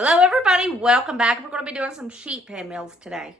Hello everybody, welcome back. We're going to be doing some sheet pan meals today.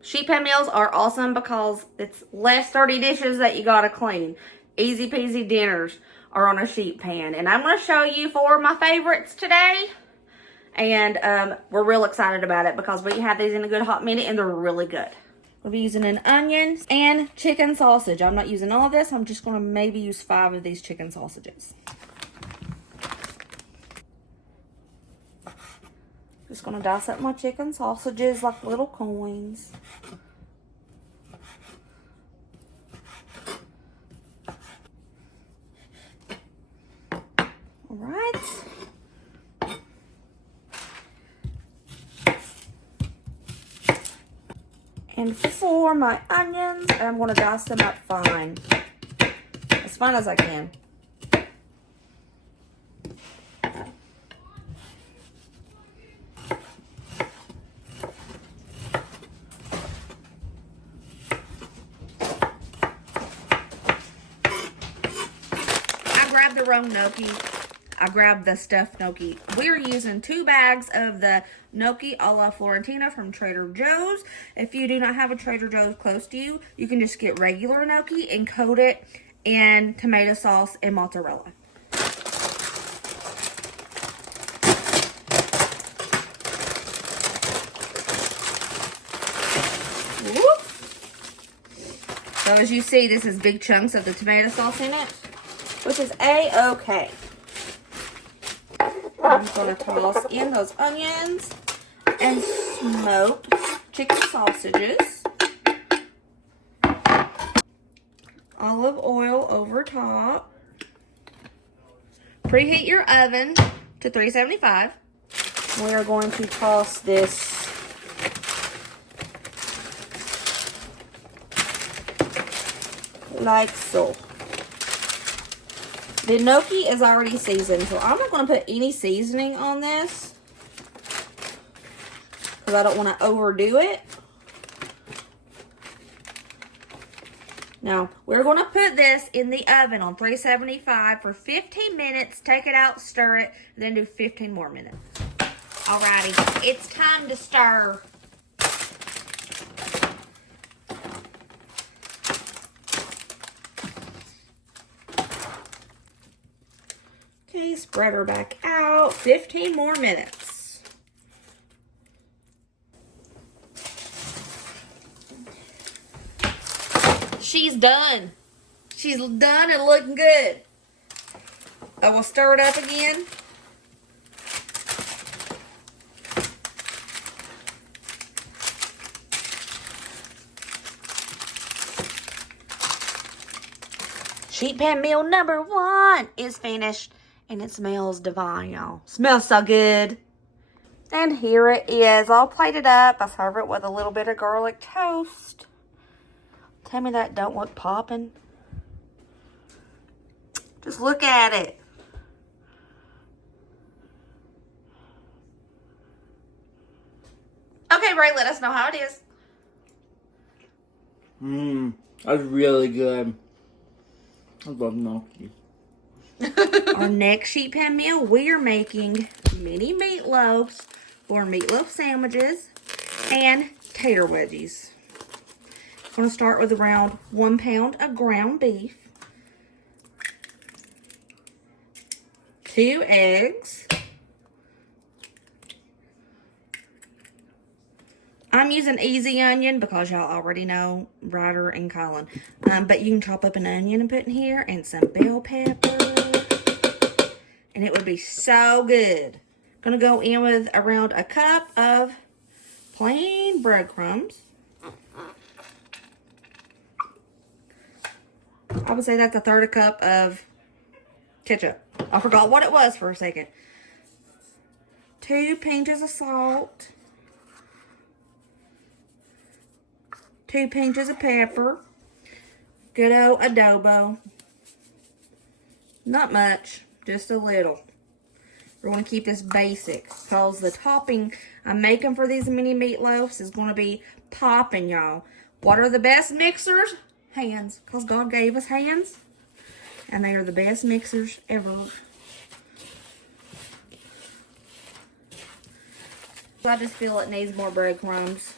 Sheet pan meals are awesome because it's less dirty dishes that you got to clean. Easy peasy dinners are on a sheet pan. And I'm going to show you 4 of my favorites today. And we're real excited about it because we had these in a good hot minute and they're really good. We'll be using an onion and chicken sausage. I'm not using all of this. I'm just going to maybe use 5 of these chicken sausages. Just gonna dice up my chicken sausages like little coins. All right. And for my onions, I'm gonna dice them up fine. As fine as I can. The wrong gnocchi. I grabbed the stuffed gnocchi. We're using 2 bags of the gnocchi alla Florentina from Trader Joe's. If you do not have a Trader Joe's close to you, you can just get regular gnocchi and coat it in tomato sauce and mozzarella. Whoop. So as you see, this is big chunks of the tomato sauce in it, which is A-okay. I'm going to toss in those onions and smoked chicken sausages. Olive oil over top. Preheat your oven to 375. We are going to toss this like so. The gnocchi is already seasoned, so I'm not going to put any seasoning on this because I don't want to overdo it. Now, we're going to put this in the oven on 375 for 15 minutes, take it out, stir it, then do 15 more minutes. Alrighty, it's time to stir. Okay, spread her back out. 15 more minutes. She's done. She's done and looking good. I will stir it up again. Sheet pan meal number 1 is finished. And it smells divine, y'all. Smells so good. And here it is, all plated up. I serve it with a little bit of garlic toast. Tell me that don't look popping. Just look at it. Okay, Ray, let us know how it is. That's really good. I love gnocchi. Our next sheet pan meal, we are making mini meatloaves for meatloaf sandwiches and tater wedgies. I'm going to start with around 1 pound of ground beef, 2 eggs. I'm using easy onion because y'all already know Ryder and Colin. But you can chop up an onion and put in here and some bell pepper. And it would be so good. Gonna go in with around a cup of plain breadcrumbs. I would say that's a 1/3 cup of ketchup. I forgot what it was for a second. 2 pinches of salt. 2 pinches of pepper. Good old adobo. Not much. Just a little. We're going to keep this basic because the topping I'm making for these mini meatloaves is going to be popping, y'all. What are the best mixers? Hands, because God gave us hands. And they are the best mixers ever. I just feel it needs more breadcrumbs.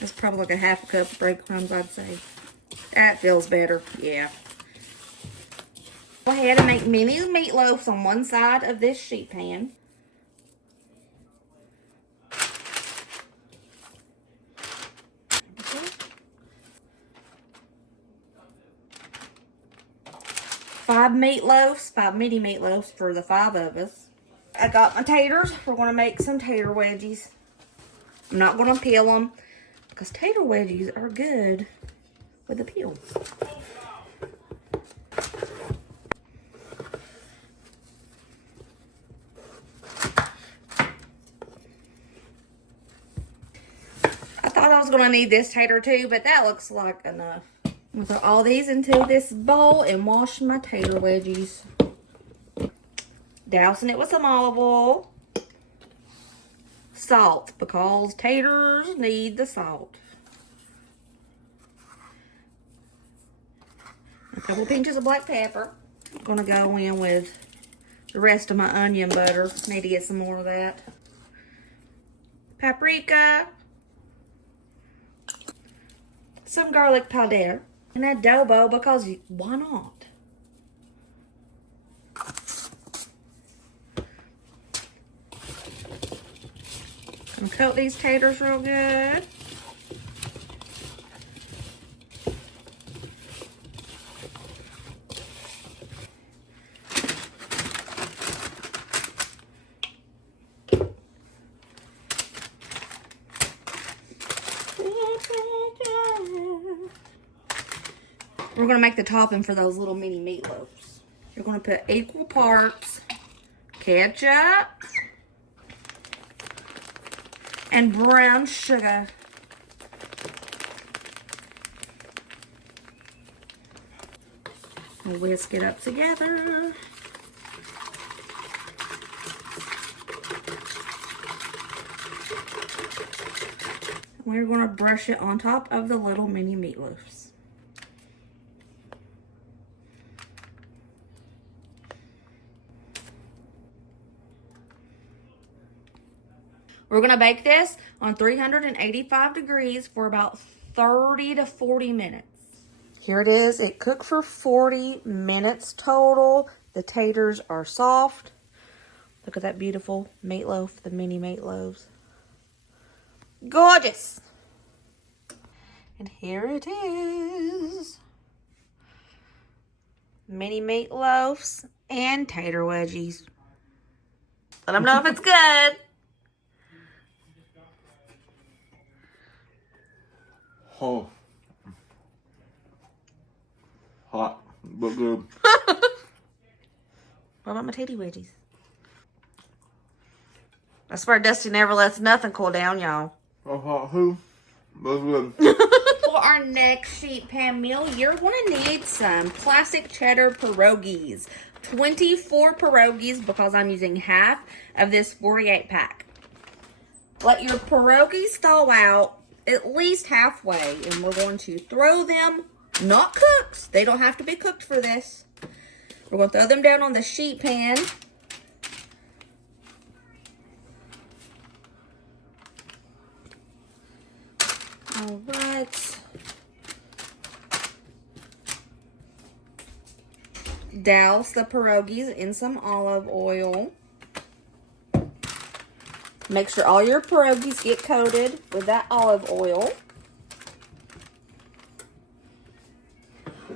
That's probably like a half a cup of breadcrumbs, I'd say. That feels better, yeah. Go ahead and make mini meatloafs on one side of this sheet pan. Five mini meatloafs for the 5 of us. I got my taters. We're going to make some tater wedgies. I'm not going to peel them because tater wedgies are good with a peel. I thought I was going to need this tater too, but that looks like enough. I'm going to throw all these into this bowl and wash my tater wedgies. Dousing it with some olive oil. Salt, because taters need the salt. A couple pinches of black pepper. I'm going to go in with the rest of my onion butter. Need to get some more of that. Paprika. Some garlic powder. And adobo, because why not? I'm gonna coat these taters real good. We're gonna make the topping for those little mini meatloaves. You're gonna put equal parts ketchup and brown sugar. We'll whisk it up together. We're going to brush it on top of the little mini meatloafs. We're going to bake this on 385 degrees for about 30 to 40 minutes. Here it is. It cooked for 40 minutes total. The taters are soft. Look at that beautiful meatloaf, the mini meatloaves. Gorgeous. And here it is. Mini meatloafs and tater wedgies. Let them know if it's good. Oh. Hot, but good. What about my tater wedgies? I swear Dusty never lets nothing cool down, y'all. Oh, hot who? That's good. For our next sheet pan meal, you're going to need some classic cheddar pierogies. 24 pierogies because I'm using half of this 48 pack. Let your pierogies thaw out at least halfway, and we're going to throw them, not cooked. They don't have to be cooked for this. We're going to throw them down on the sheet pan. All right. Douse the pierogies in some olive oil. Make sure all your pierogies get coated with that olive oil.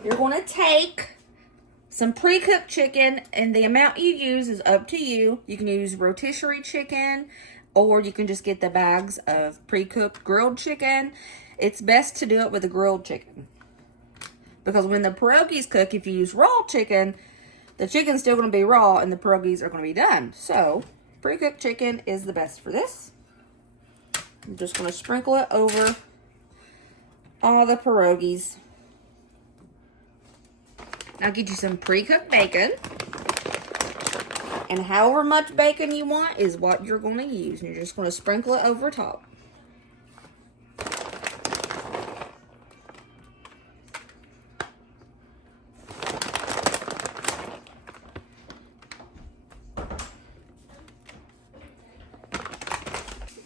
You're going to take some pre-cooked chicken, and the amount you use is up to you. You can use rotisserie chicken, or you can just get the bags of pre-cooked grilled chicken. It's best to do it with the grilled chicken, because when the pierogies cook, if you use raw chicken, the chicken's still going to be raw and the pierogies are going to be done. So pre-cooked chicken is the best for this. I'm just going to sprinkle it over all the pierogies. Now get you some pre-cooked bacon. And however much bacon you want is what you're going to use. And you're just going to sprinkle it over top.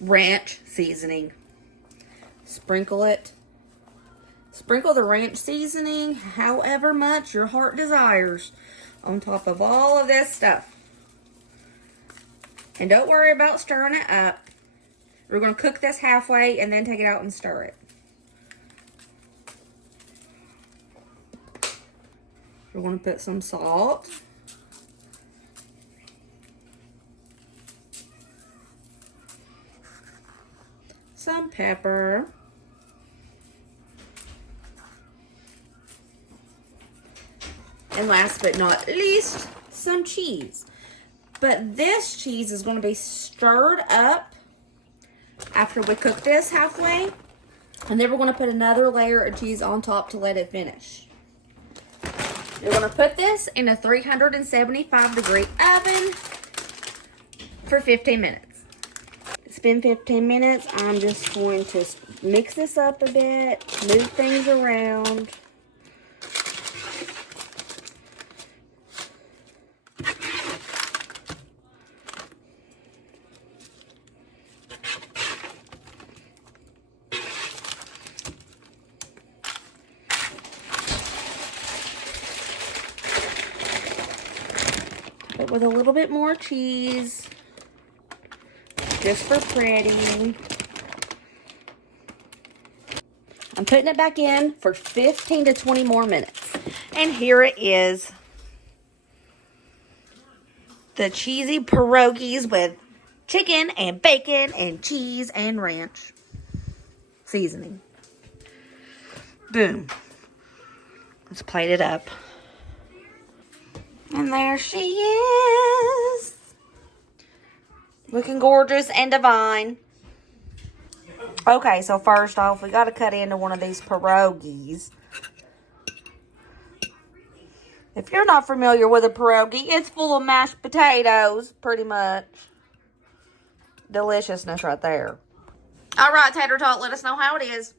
ranch seasoning. Sprinkle it. Sprinkle the ranch seasoning however much your heart desires on top of all of this stuff. And don't worry about stirring it up. We're going to cook this halfway and then take it out and stir it. We're going to put some salt. Some pepper. And last but not least, some cheese. But this cheese is going to be stirred up after we cook this halfway. And then we're going to put another layer of cheese on top to let it finish. You're going to put this in a 375-degree oven for 15 minutes. It's been 15 minutes. I'm just going to mix this up a bit, move things around. But with a little bit more cheese, just for pretty. I'm putting it back in for 15 to 20 more minutes. And here it is. The cheesy pierogies with chicken and bacon and cheese and ranch seasoning. Boom. Let's plate it up. And there she is. Looking gorgeous and divine. Okay, so first off, we got to cut into one of these pierogies. If you're not familiar with a pierogi, it's full of mashed potatoes, pretty much. Deliciousness right there. All right, Tater Tot, let us know how it is.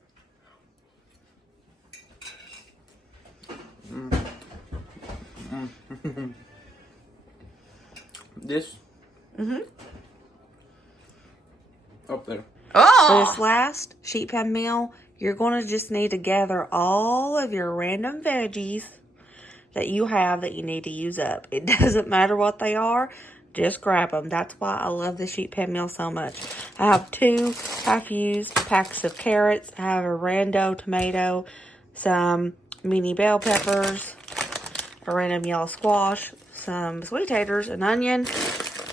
This? Mm-hmm. Up there. Oh! For this last sheet pan meal, you're going to just need to gather all of your random veggies that you have that you need to use up. It doesn't matter what they are. Just grab them. That's why I love the sheet pan meal so much. I have 2 half-used packs of carrots. I have a rando tomato, some mini bell peppers, a random yellow squash, some sweet taters, an onion,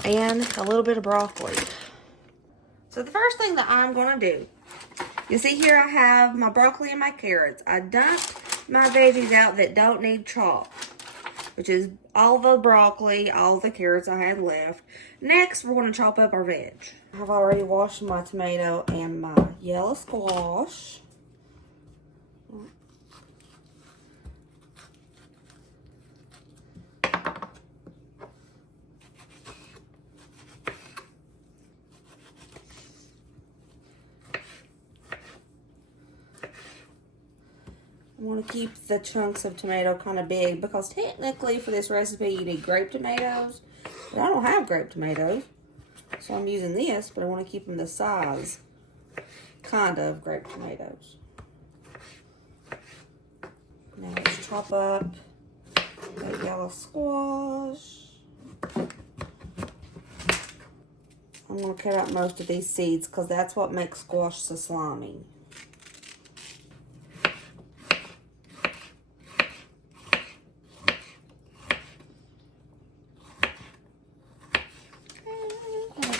and a little bit of broccoli. So the first thing that I'm going to do, you see here I have my broccoli and my carrots. I dumped my veggies out that don't need chop, which is all the broccoli, all the carrots I had left. Next, we're going to chop up our veg. I've already washed my tomato and my yellow squash. I want to keep the chunks of tomato kind of big because technically for this recipe you need grape tomatoes, but I don't have grape tomatoes, so I'm using this, but I want to keep them the size kind of grape tomatoes. Now let's chop up that yellow squash. I'm going to cut out most of these seeds because that's what makes squash so slimy.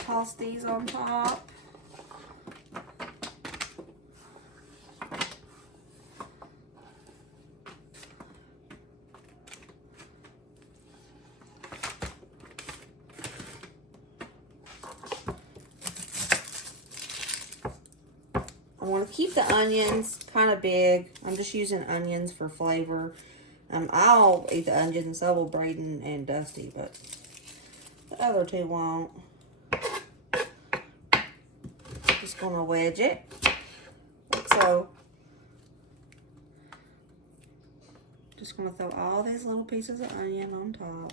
Toss these on top. I want to keep the onions kind of big. I'm just using onions for flavor. I'll eat the onions and so will Braden and Dusty, but the other 2 won't. Just going to wedge it, like so. Just going to throw all these little pieces of onion on top.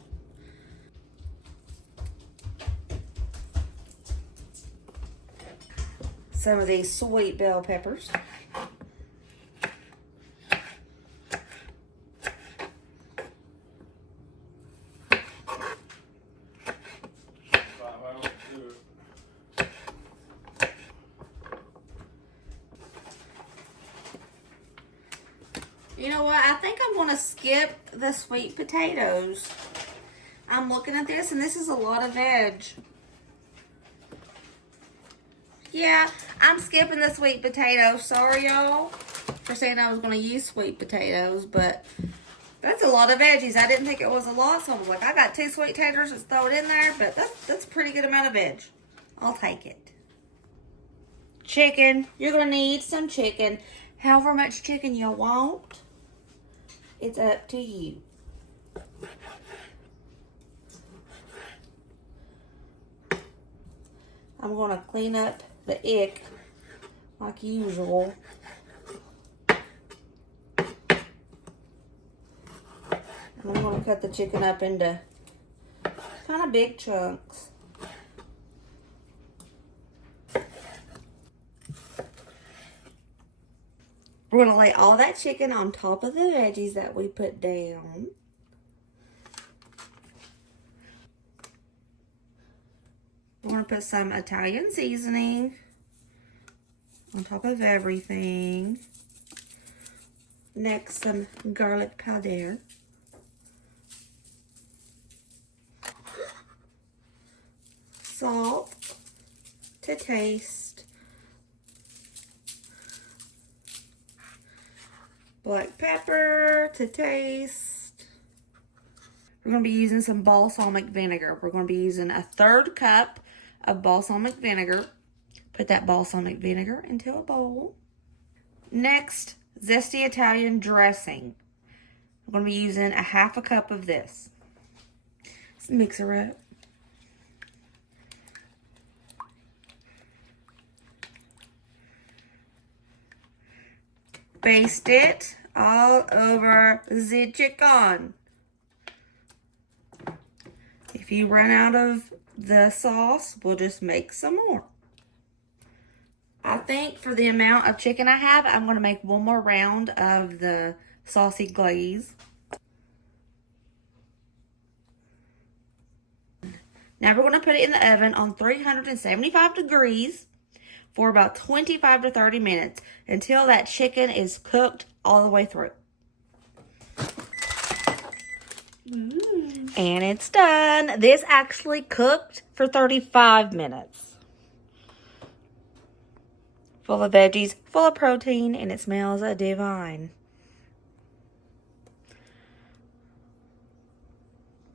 some of these sweet bell peppers. You know what? I think I'm going to skip the sweet potatoes. I'm looking at this, and this is a lot of veg. Yeah, I'm skipping the sweet potatoes. Sorry, y'all, for saying I was going to use sweet potatoes, but that's a lot of veggies. I didn't think it was a lot, so I was like, I got 2 sweet potatoes, let's throw it in there, but that's a pretty good amount of veg. I'll take it. Chicken. You're going to need some chicken. However much chicken you want, it's up to you. I'm going to clean up the ick like usual. And I'm going to cut the chicken up into kind of big chunks. We're going to lay all that chicken on top of the veggies that we put down. We're going to put some Italian seasoning on top of everything. Next, some garlic powder. Salt to taste. Black pepper to taste. We're going to be using some balsamic vinegar. We're going to be using a 1/3 cup of balsamic vinegar. Put that balsamic vinegar into a bowl. Next, zesty Italian dressing. I'm going to be using a 1/2 cup of this. Let's mix her up. Baste it all over the chicken. If you run out of the sauce, we'll just make some more. I think for the amount of chicken I have, I'm going to make one more round of the saucy glaze. Now we're going to put it in the oven on 375 degrees for about 25 to 30 minutes until that chicken is cooked all the way through. And it's done. This actually cooked for 35 minutes. Full of veggies, full of protein, and it smells divine.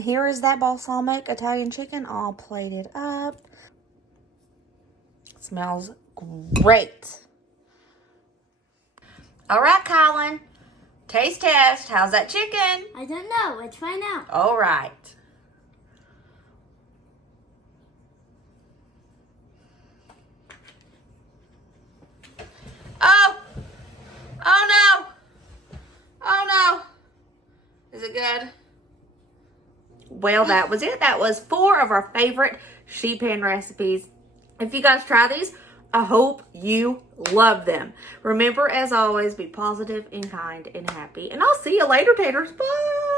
Here is that balsamic Italian chicken all plated up. Smells great. All right, Colin. Taste test. How's that chicken? I don't know. Let's find out. All right. Oh. Oh, no. Oh, no. Is it good? Well, that was it. That was 4 of our favorite sheet pan recipes. If you guys try these, I hope you love them. Remember, as always, be positive and kind and happy. And I'll see you later, taters. Bye.